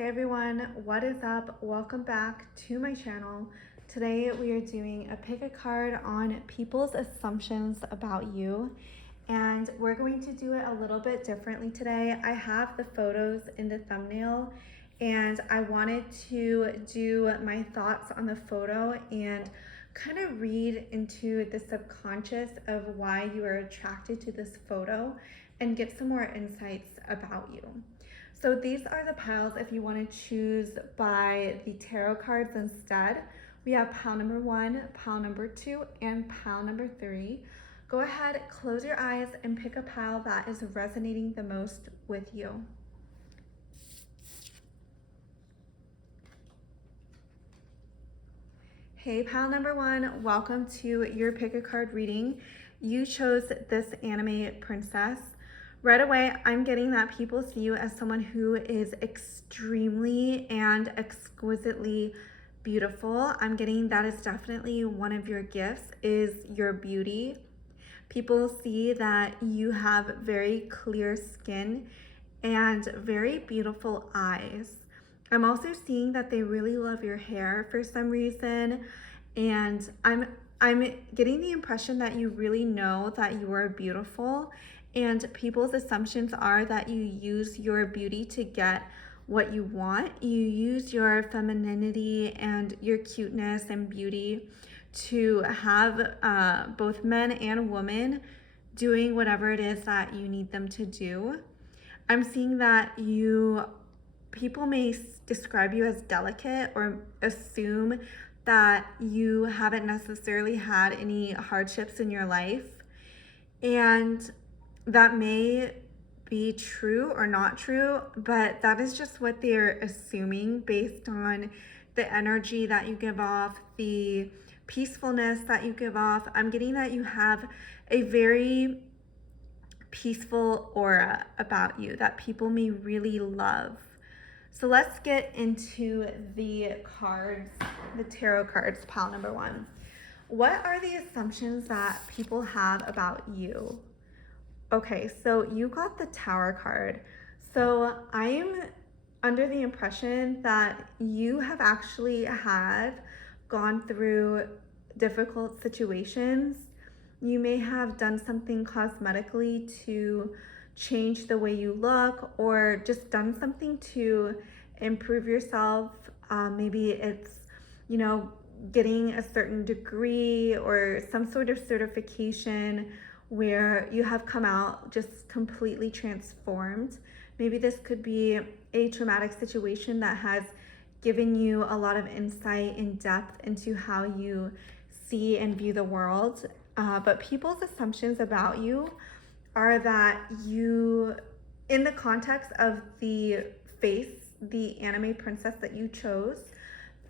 Hey everyone, what is up? Welcome back to my channel. Today we are doing a pick a card on people's assumptions about you, and we're going to do it a little bit differently today. I have the photos in the thumbnail and I wanted to do my thoughts on the photo and kind of read into the subconscious of why you are attracted to this photo and get some more insights about you. So these are the piles if you want to choose by the tarot cards instead. We have pile number 1, pile number 2, and pile number 3. Go ahead, close your eyes, and pick a pile that is resonating the most with you. Hey, pile number 1, welcome to your pick a card reading. You chose this anime princess. Right away, I'm getting that people see you as someone who is extremely and exquisitely beautiful. I'm getting that is definitely one of your gifts, is your beauty. People see that you have very clear skin and very beautiful eyes. I'm also seeing that they really love your hair for some reason, and I'm getting the impression that you really know that you are beautiful, and people's assumptions are that you use your beauty to get what you want. You use your femininity and your cuteness and beauty to have both men and women doing whatever it is that you need them to do. I'm seeing that people may describe you as delicate or assume that you haven't necessarily had any hardships in your life, and that may be true or not true, but that is just what they're assuming based on the energy that you give off, the peacefulness that you give off. I'm getting that you have a very peaceful aura about you that people may really love. So let's get into the cards, the tarot cards, pile number 1. What are the assumptions that people have about you? Okay, so you got the Tower card. So I'm under the impression that you have actually gone through difficult situations. You may have done something cosmetically to change the way you look, or just done something to improve yourself. Maybe it's, getting a certain degree or some sort of certification where you have come out just completely transformed. Maybe this could be a traumatic situation that has given you a lot of insight and depth into how you see and view the world. But people's assumptions about you are that you, in the context of the face, the anime princess that you chose,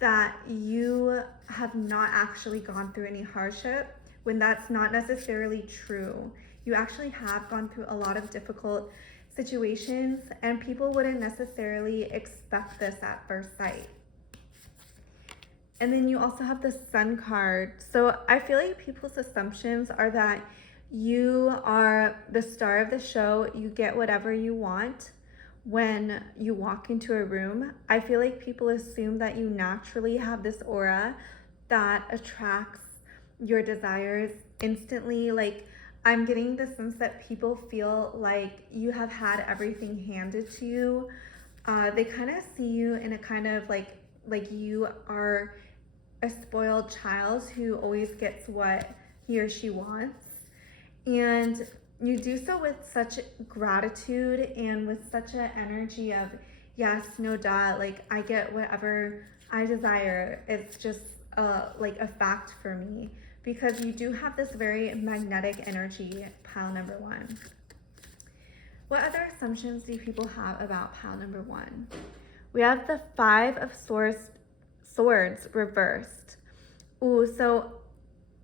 that you have not actually gone through any hardship, when that's not necessarily true. You actually have gone through a lot of difficult situations, and people wouldn't necessarily expect this at first sight. And then you also have the Sun card. So I feel like people's assumptions are that you are the star of the show. You get whatever you want when you walk into a room. I feel like people assume that you naturally have this aura that attracts your desires instantly. Like, I'm getting the sense that people feel like you have had everything handed to you. They kind of see you in a kind of like you are a spoiled child who always gets what he or she wants. And you do so with such gratitude and with such an energy of, yes, no doubt, like I get whatever I desire. It's just like a fact for me, because you do have this very magnetic energy, pile number 1. What other assumptions do people have about pile number 1? We have the 5 of Swords reversed. Ooh, so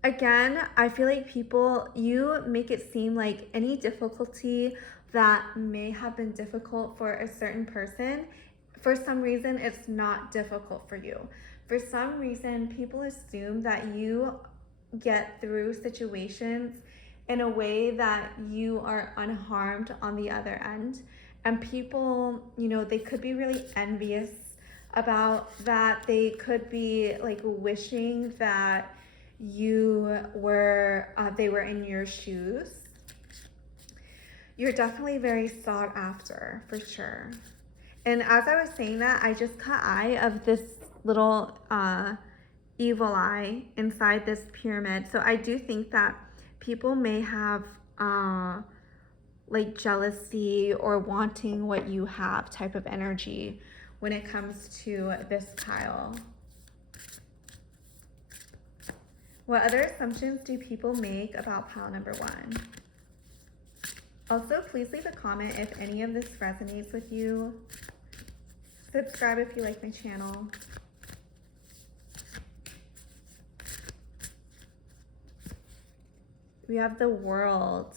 again, I feel like you make it seem like any difficulty that may have been difficult for a certain person, for some reason, it's not difficult for you. For some reason, people assume that you get through situations in a way that you are unharmed on the other end. And people, you know, they could be really envious about that. They could be like wishing that they were in your shoes. You're definitely very sought after, for sure. And as I was saying that, I just caught eye of this little evil eye inside this pyramid. So I do think that people may have like jealousy or wanting what you have type of energy when it comes to this pile. What other assumptions do people make about pile number 1? Also, please leave a comment if any of this resonates with you. Subscribe if you like my channel. We have the World.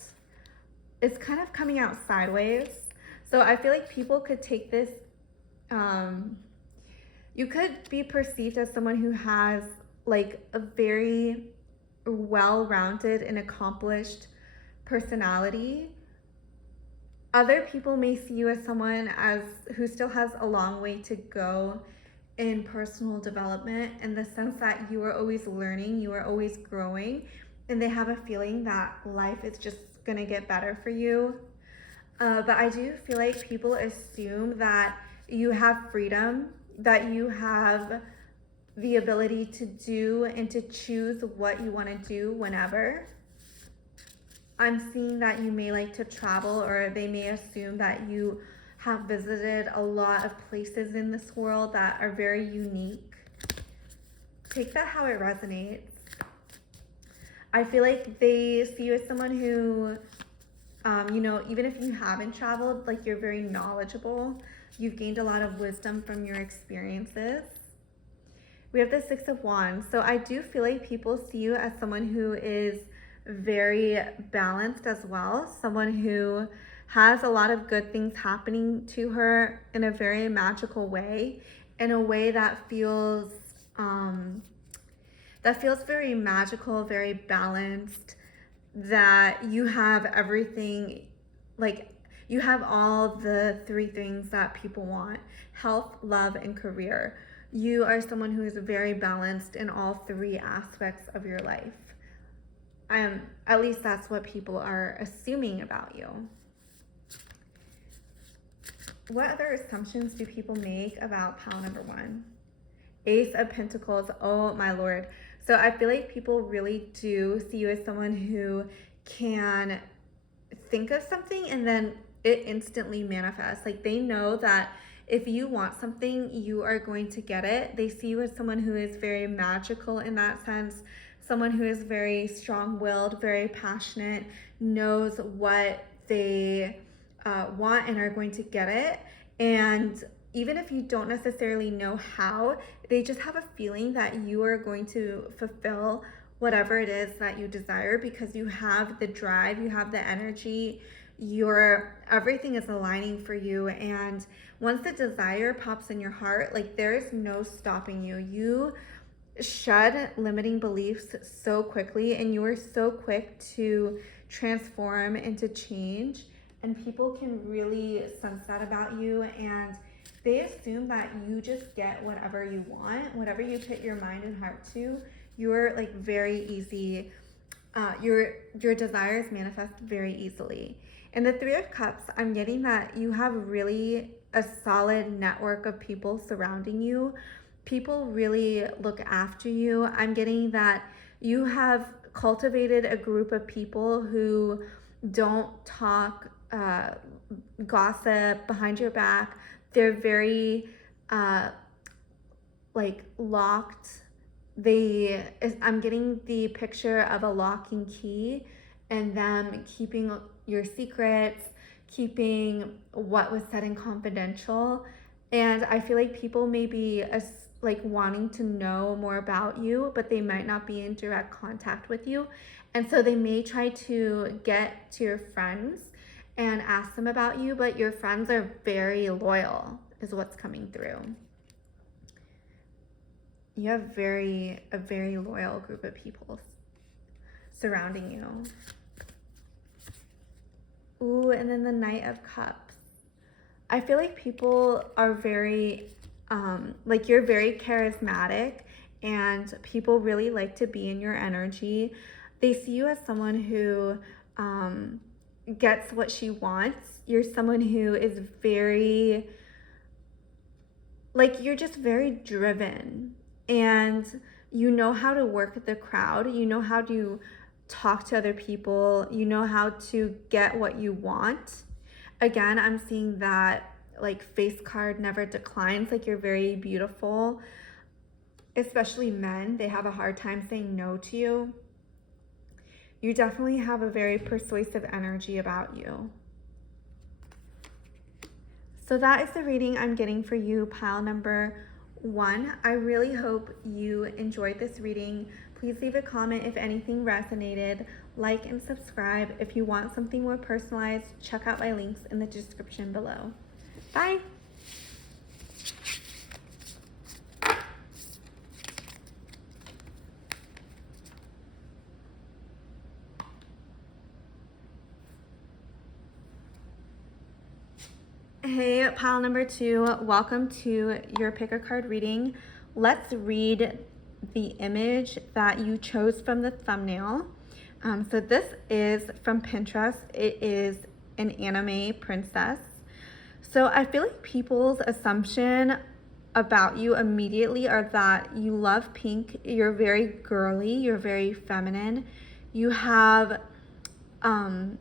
It's kind of coming out sideways. So I feel like people could take this, you could be perceived as someone who has like a very well-rounded and accomplished personality. Other people may see you as someone who still has a long way to go in personal development, in the sense that you are always learning, you are always growing, and they have a feeling that life is just gonna get better for you. But I do feel like people assume that you have freedom, that you have the ability to do and to choose what you want to do whenever. I'm seeing that you may like to travel, or they may assume that you have visited a lot of places in this world that are very unique. Take that how it resonates. I feel like they see you as someone who, you know, even if you haven't traveled, like you're very knowledgeable. You've gained a lot of wisdom from your experiences. We have the 6 of Wands. So I do feel like people see you as someone who is very balanced as well. Someone who has a lot of good things happening to her in a very magical way, in a way that feels very magical, very balanced, that you have everything, like you have all the 3 things that people want: health, love, and career. You are someone who is very balanced in all 3 aspects of your life. At least that's what people are assuming about you. What other assumptions do people make about pile number 1? Ace of Pentacles. Oh my Lord. So I feel like people really do see you as someone who can think of something and then it instantly manifests. Like they know that if you want something, you are going to get it. They see you as someone who is very magical in that sense, someone who is very strong-willed, very passionate, knows what they want and are going to get it. And even if you don't necessarily know how, they just have a feeling that you are going to fulfill whatever it is that you desire, because you have the drive, you have the energy, everything is aligning for you. And once the desire pops in your heart, like there is no stopping you. You shed limiting beliefs so quickly, and you are so quick to transform and to change, and people can really sense that about you, and they assume that you just get whatever you want, whatever you put your mind and heart to. You're like very easy, your desires manifest very easily. And the 3 of Cups, I'm getting that you have really a solid network of people surrounding you. People really look after you. I'm getting that you have cultivated a group of people who don't talk gossip behind your back. They're very like locked. I'm getting the picture of a lock and key, and them keeping your secrets, keeping what was said in confidential. And I feel like people may be like wanting to know more about you, but they might not be in direct contact with you. And so they may try to get to your friends and ask them about you, but your friends are very loyal is what's coming through. You have a very loyal group of people surrounding you. Ooh, and then the Knight of Cups. I feel like people are very, like you're very charismatic and people really like to be in your energy. They see you as someone who gets what she wants. You're someone who is very, like, you're just very driven and you know how to work with the crowd. You know how to talk to other people. You know how to get what you want. Again, I'm seeing that like face card never declines. Like, you're very beautiful. Especially men, they have a hard time saying no to you. You definitely have a very persuasive energy about you. So that is the reading I'm getting for you, pile number 1. I really hope you enjoyed this reading. Please leave a comment if anything resonated. Like and subscribe. If you want something more personalized, check out my links in the description below. Bye. Hey, pile number 2, welcome to your pick a card reading. Let's read the image that you chose from the thumbnail. So this is from Pinterest. It is an anime princess. So I feel like people's assumption about you immediately are that you love pink, you're very girly, you're very feminine, you have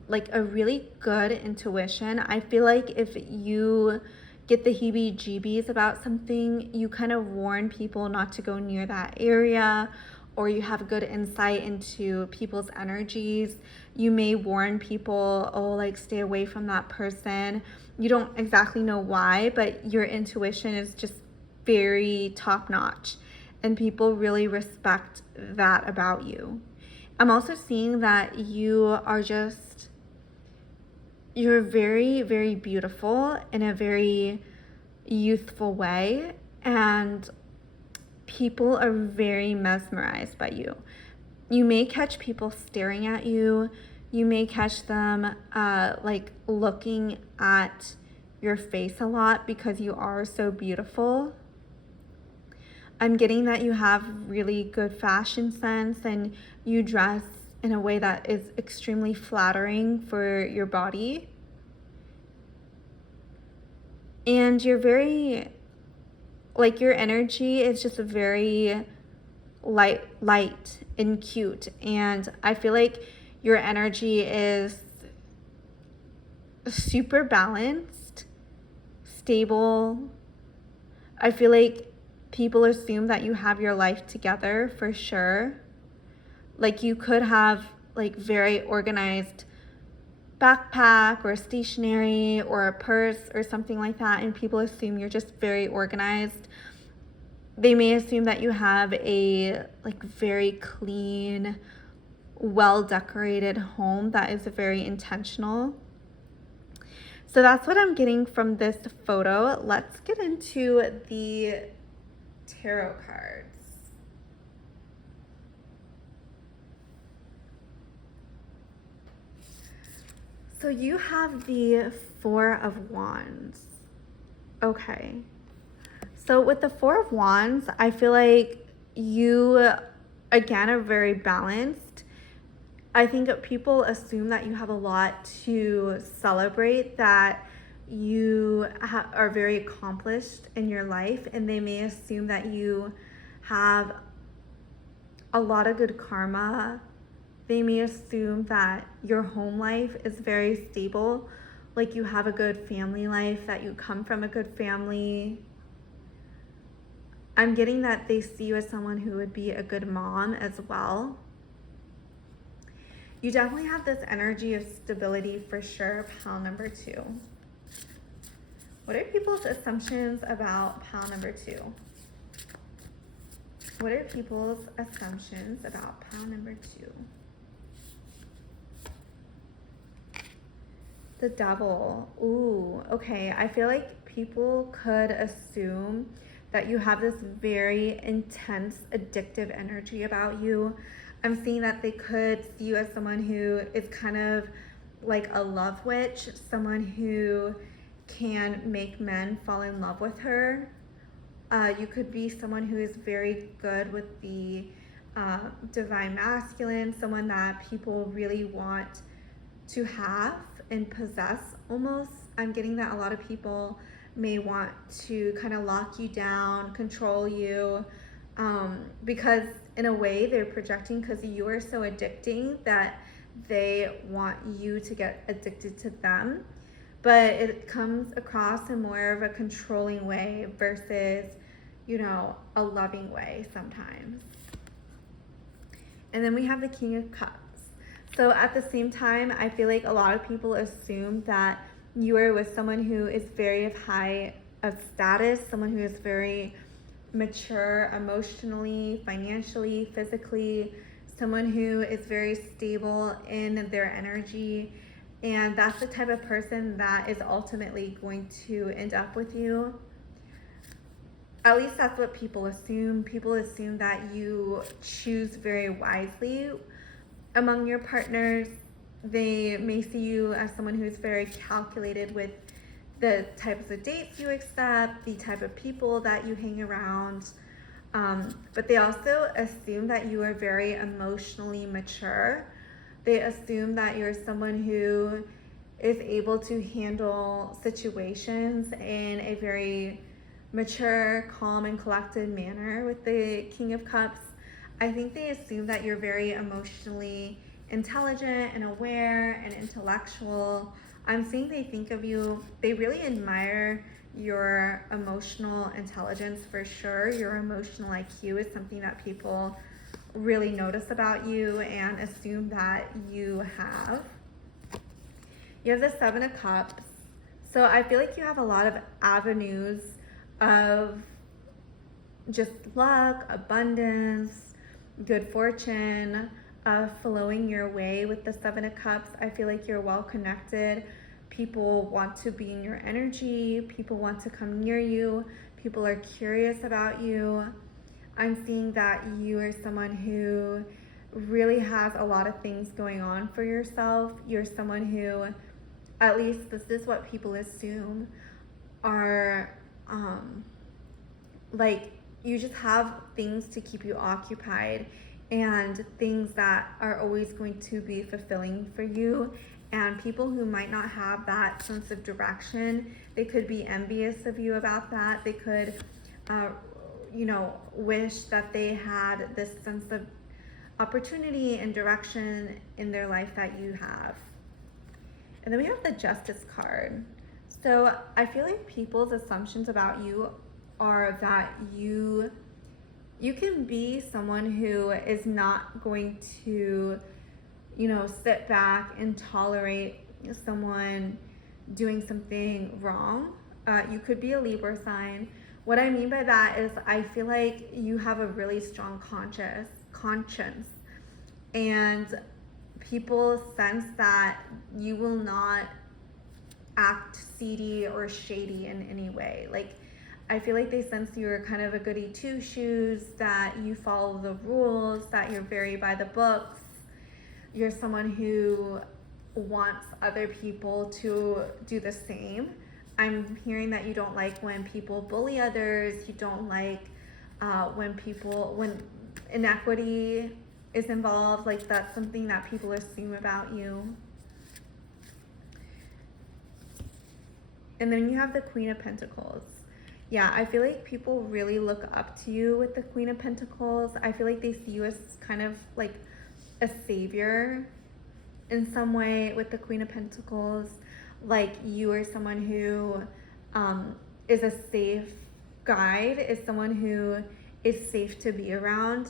like a really good intuition. I feel like if you get the heebie-jeebies about something, you kind of warn people not to go near that area, or you have good insight into people's energies. You may warn people, oh, like stay away from that person. You don't exactly know why, but your intuition is just very top-notch, and people really respect that about you. I'm also seeing that you're very, very beautiful in a very youthful way, and people are very mesmerized by you. You may catch people staring at you. You may catch them like looking at your face a lot because you are so beautiful. I'm getting that you have really good fashion sense and you dress in a way that is extremely flattering for your body. And you're very, like, your energy is just very light and cute. And I feel like your energy is super balanced, stable. I feel like people assume that you have your life together for sure. Like, you could have like very organized backpack or stationery or a purse or something like that, and people assume you're just very organized. They may assume that you have a like very clean, well decorated home that is very intentional. So that's what I'm getting from this photo. Let's get into the tarot cards. So you have the Four of Wands. Okay. So with the Four of Wands, I feel like you, again, are very balanced. I think people assume that you have a lot to celebrate, that you are very accomplished in your life, and they may assume that you have a lot of good karma. They may assume that your home life is very stable, like you have a good family life, that you come from a good family. I'm getting that they see you as someone who would be a good mom as well. You definitely have this energy of stability for sure, pile number 2. What are people's assumptions about pile number 2? What are people's assumptions about pile number 2? The Devil. Ooh, okay. I feel like people could assume that you have this very intense, addictive energy about you. I'm seeing that they could see you as someone who is kind of like a love witch, someone who can make men fall in love with her. You could be someone who is very good with the divine masculine, someone that people really want to have and possess almost. I'm getting that a lot of people may want to kind of lock you down, control you, because in a way they're projecting because you are so addicting that they want you to get addicted to them. But it comes across in more of a controlling way versus, a loving way sometimes. And then we have the King of Cups. So at the same time, I feel like a lot of people assume that you are with someone who is very high of status, someone who is very mature emotionally, financially, physically, someone who is very stable in their energy. And that's the type of person that is ultimately going to end up with you. At least that's what people assume. People assume that you choose very wisely among your partners. They may see you as someone who's very calculated with the types of dates you accept, the type of people that you hang around. But they also assume that you are very emotionally mature. They assume that you're someone who is able to handle situations in a very mature, calm, and collected manner with the King of Cups. I think they assume that you're very emotionally intelligent and aware and intellectual. I'm saying they think of you, they really admire your emotional intelligence for sure. Your emotional IQ is something that people really notice about you and assume that you have. You have the Seven of Cups. So I feel like you have a lot of avenues of just luck, abundance, good fortune, flowing your way with the Seven of Cups. I feel like you're well connected. People want to be in your energy. People want to come near you. People are curious about you. I'm seeing that you are someone who really has a lot of things going on for yourself. You're someone who, at least this is what people assume, are like you just have things to keep you occupied and things that are always going to be fulfilling for you. And people who might not have that sense of direction, they could be envious of you about that. They could, wish that they had this sense of opportunity and direction in their life that you have. And then we have the Justice card. So I feel like people's assumptions about you are that you can be someone who is not going to, sit back and tolerate someone doing something wrong. You could be a Libra sign. What I mean by that is I feel like you have a really strong conscience, and people sense that you will not act seedy or shady in any way. Like, I feel like they sense you're kind of a goody two-shoes, that you follow the rules, that you're very by the books. You're someone who wants other people to do the same. I'm hearing that you don't like when people bully others. You don't like when inequity is involved. Like, that's something that people assume about you. And then you have the Queen of Pentacles. Yeah, I feel like people really look up to you with the Queen of Pentacles. I feel like they see you as kind of like a savior in some way with the Queen of Pentacles. Like, you are someone who is a safe guide, is someone who is safe to be around.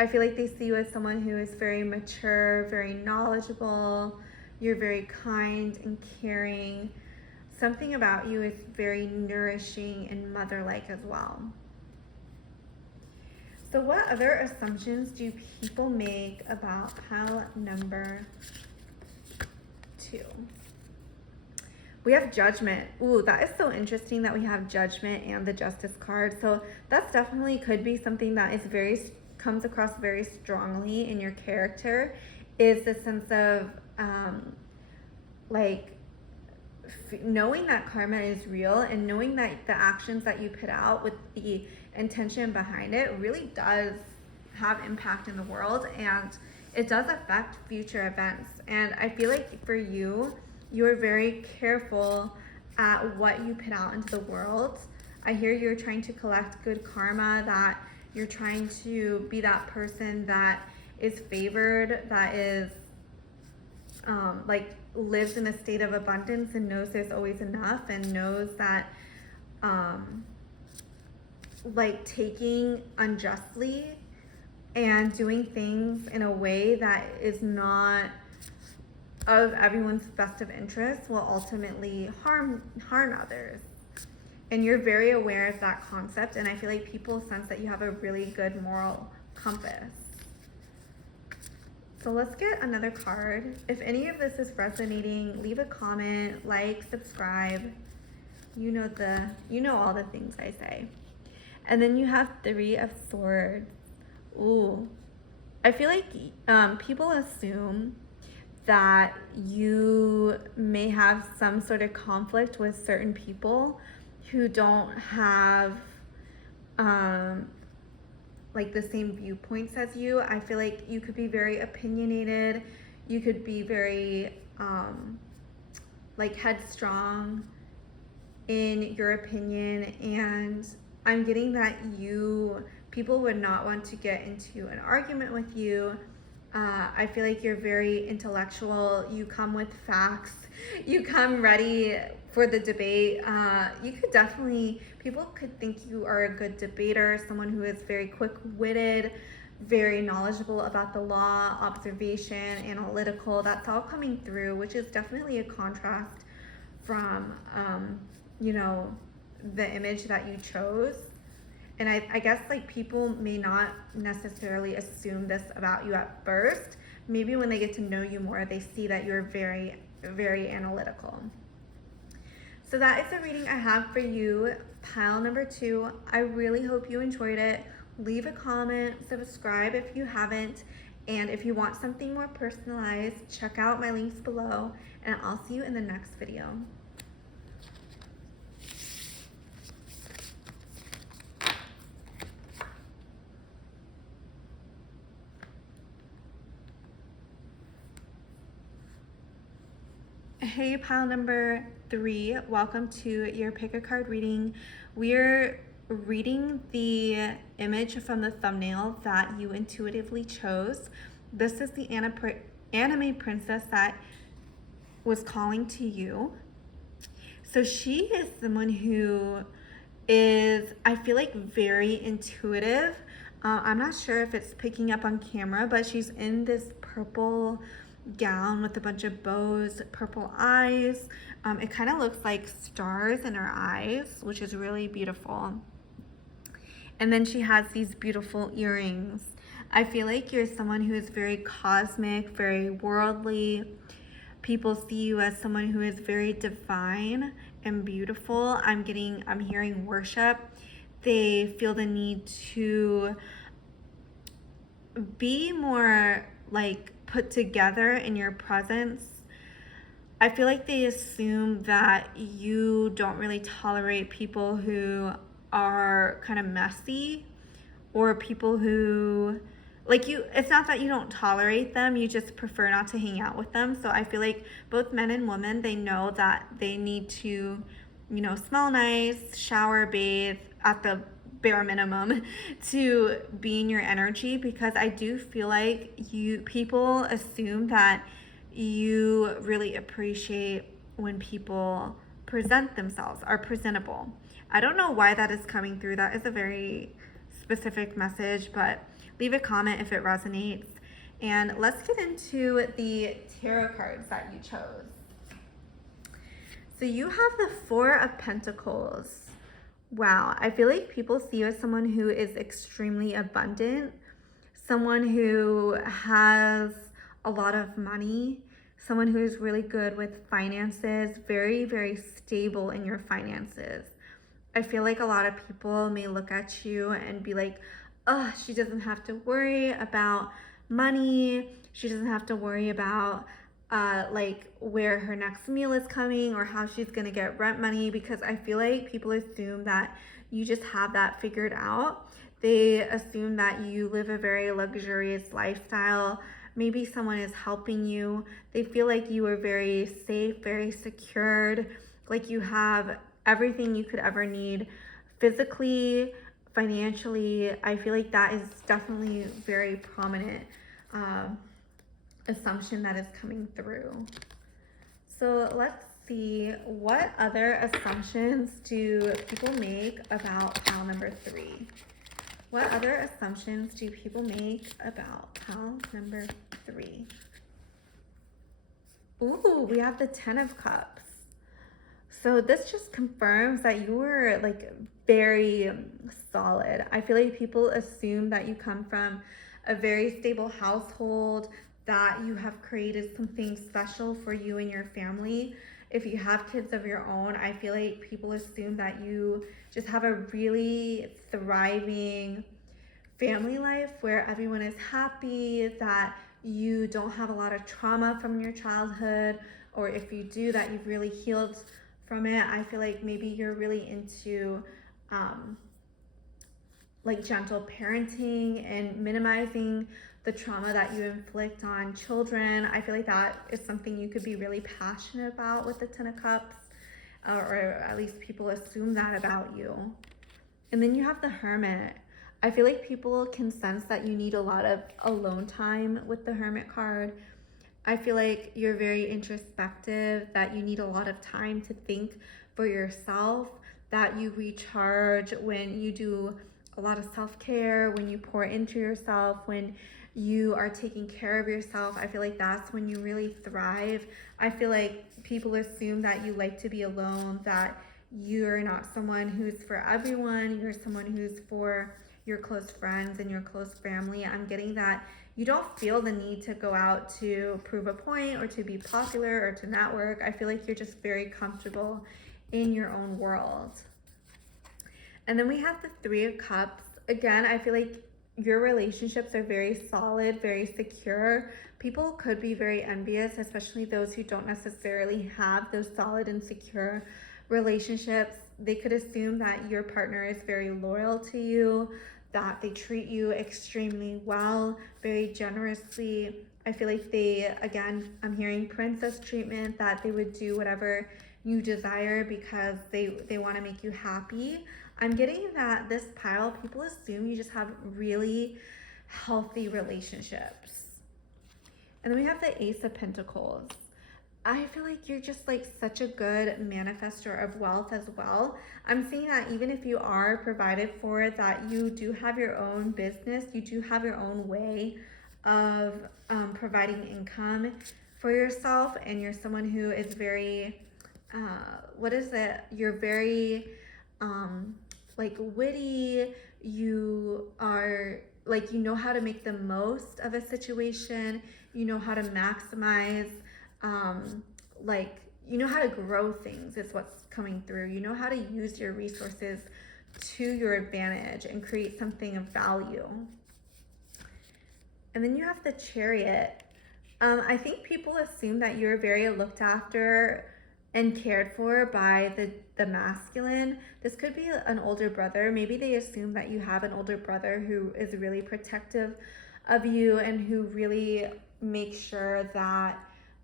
I feel like they see you as someone who is very mature, very knowledgeable. You're very kind and caring. Something about you is very nourishing and mother-like as well. So what other assumptions do people make about pile number 2? We have Judgment. Ooh, that is so interesting that we have Judgment and the Justice card. So that's definitely could be something that is comes across very strongly in your character, is the sense of like knowing that karma is real and knowing that the actions that you put out with the intention behind it really does have impact in the world, and it does affect future events. And I feel like for you, you're very careful at what you put out into the world. I hear you're trying to collect good karma, that you're trying to be that person that is favored, that is like lives in a state of abundance and knows there's always enough, and knows that like taking unjustly and doing things in a way that is not of everyone's best of interest will ultimately harm others. And you're very aware of that concept, and I feel like people sense that you have a really good moral compass. So let's get another card. If any of this is resonating, leave a comment, like, subscribe. You know all the things I say. And then you have Three of Swords. Ooh. I feel like people assume that you may have some sort of conflict with certain people who don't have like the same viewpoints as you. I feel like you could be very opinionated. You could be very like headstrong in your opinion, and I'm getting that people would not want to get into an argument with you. I feel like you're very intellectual. You come with facts. You come ready for the debate. People could think you are a good debater, someone who is very quick-witted, very knowledgeable about the law, observation, analytical. That's all coming through, which is definitely a contrast from, the image that you chose. And I guess like people may not necessarily assume this about you at first. Maybe when they get to know you more, they see that you're very, very analytical. So that is the reading I have for you, pile number 2. I really hope you enjoyed it. Leave a comment, subscribe if you haven't, and if you want something more personalized, check out my links below, and I'll see you in the next video. Hey, pile number 3, welcome to your pick a card reading. We're reading the image from the thumbnail that you intuitively chose. This is the anime princess that was calling to you. So she is someone who is, I feel like, very intuitive. I'm not sure if it's picking up on camera, but she's in this purple gown with a bunch of bows, purple eyes. It kind of looks like stars in her eyes, which is really beautiful. And then she has these beautiful earrings. I feel like you're someone who is very cosmic, very worldly. People see you as someone who is very divine and beautiful. I'm hearing worship. They feel the need to be more like put together in your presence. I feel like they assume that you don't really tolerate people who are kind of messy, or people who like you. It's not that you don't tolerate them, you just prefer not to hang out with them. So I feel like both men and women, they know that they need to, smell nice, shower, bathe at the bare minimum to be in your energy, because I do feel like people assume that you really appreciate when people present themselves, are presentable. I don't know why that is coming through. That is a very specific message, but leave a comment if it resonates. And let's get into the tarot cards that you chose. So you have the Four of Pentacles. Wow, I feel like people see you as someone who is extremely abundant, someone who has a lot of money, someone who is really good with finances, very, very stable in your finances. I feel like a lot of people may look at you and be like, oh, she doesn't have to worry about money. She doesn't have to worry about like where her next meal is coming or how she's gonna get rent money, because I feel like people assume that you just have that figured out. They assume that you live a very luxurious lifestyle. Maybe someone is helping you. They feel like you are very safe, very secured, like you have everything you could ever need physically, financially. I feel like that is definitely very prominent assumption that is coming through. So let's see, what other assumptions do people make about pile number 3? What other assumptions do people make about pile number 3? Ooh, we have the 10 of Cups. So this just confirms that you were like very solid. I feel like people assume that you come from a very stable household, that you have created something special for you and your family. If you have kids of your own, I feel like people assume that you just have a really thriving family life where everyone is happy, that you don't have a lot of trauma from your childhood, or if you do, that you've really healed from it. I feel like maybe you're really into like gentle parenting and minimizing the trauma that you inflict on children. I feel like that is something you could be really passionate about with the 10 of Cups, or at least people assume that about you. And then you have the Hermit. I feel like people can sense that you need a lot of alone time with the Hermit card. I feel like you're very introspective, that you need a lot of time to think for yourself, that you recharge when you do a lot of self-care, when you pour into yourself, when you are taking care of yourself. I feel like that's when you really thrive. I feel like people assume that you like to be alone, that you're not someone who's for everyone, you're someone who's for your close friends and your close family. I'm getting that you don't feel the need to go out to prove a point or to be popular or to network. I feel like you're just very comfortable in your own world. And then we have the 3 of Cups. Again, I feel like your relationships are very solid, very secure. People could be very envious, especially those who don't necessarily have those solid and secure relationships. They could assume that your partner is very loyal to you, that they treat you extremely well, very generously. I feel like they, again, I'm hearing princess treatment, that they would do whatever you desire because they want to make you happy. I'm getting that this pile, people assume you just have really healthy relationships. And then we have the Ace of Pentacles. I feel like you're just like such a good manifester of wealth as well. I'm seeing that even if you are provided for, that you do have your own business, you do have your own way of providing income for yourself, and you're someone who is very, you're very like witty. You are like, you know how to make the most of a situation, you know how to maximize, like, you know how to grow things is what's coming through. You know how to use your resources to your advantage and create something of value. And then you have the Chariot. I think people assume that you're very looked after and cared for by the masculine. This could be an older brother. Maybe they assume that you have an older brother who is really protective of you and who really makes sure that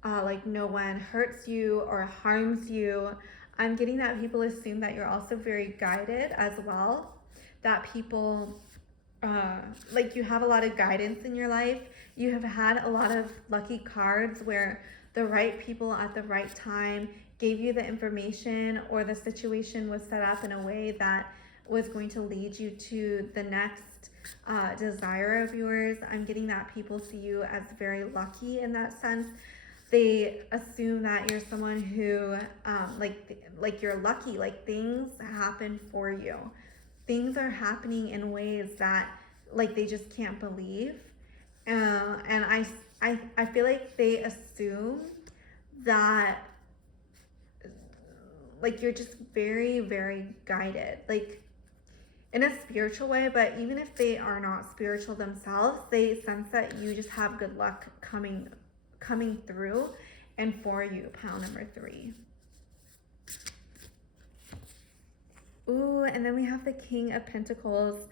like no one hurts you or harms you. I'm getting that people assume that you're also very guided as well, that people like you have a lot of guidance in your life. You have had a lot of lucky cards where the right people at the right time gave you the information, or the situation was set up in a way that was going to lead you to the next desire of yours. I'm getting that people see you as very lucky in that sense. They assume that you're someone who like you're lucky, like things happen for you. Things are happening in ways that like they just can't believe. And I feel like they assume that like you're just very, very guided, like in a spiritual way. But even if they are not spiritual themselves, they sense that you just have good luck coming through, and for you, pile number 3. Ooh, and then we have the King of Pentacles.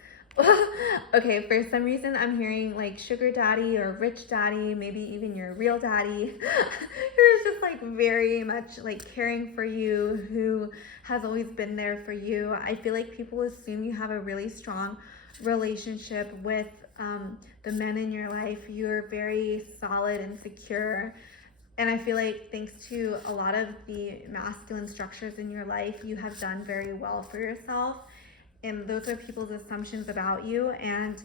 Okay, for some reason I'm hearing like sugar daddy or rich daddy, maybe even your real daddy, who's just like very much like caring for you, who has always been there for you. I feel like people assume you have a really strong relationship with the men in your life. You're very solid and secure. And I feel like thanks to a lot of the masculine structures in your life, you have done very well for yourself. And those are people's assumptions about you. And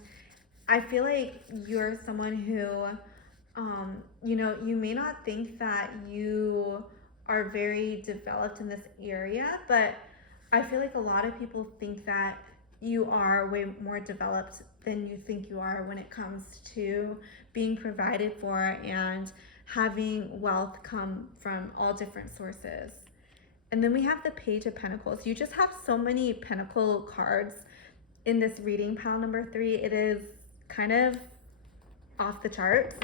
I feel like you're someone who, you know, you may not think that you are very developed in this area, but I feel like a lot of people think that you are way more developed than you think you are when it comes to being provided for and having wealth come from all different sources. And then we have the Page of Pentacles. You just have so many Pentacle cards in this reading, pile number 3. It is kind of off the charts.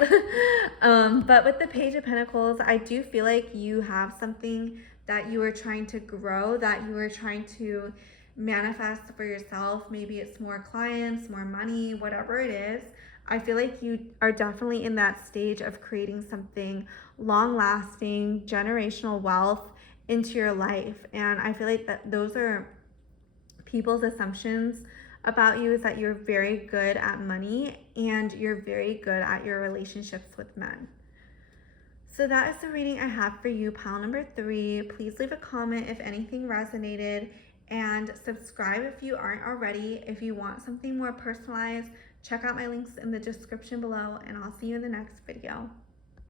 But with the Page of Pentacles, I do feel like you have something that you are trying to grow, that you are trying to manifest for yourself. Maybe it's more clients, more money, whatever it is. I feel like you are definitely in that stage of creating something long-lasting, generational wealth into your life. And I feel like that those are people's assumptions about you, is that you're very good at money and you're very good at your relationships with men. So that is the reading I have for you, pile number 3. Please leave a comment if anything resonated, and subscribe if you aren't already. If you want something more personalized, check out my links in the description below, and I'll see you in the next video.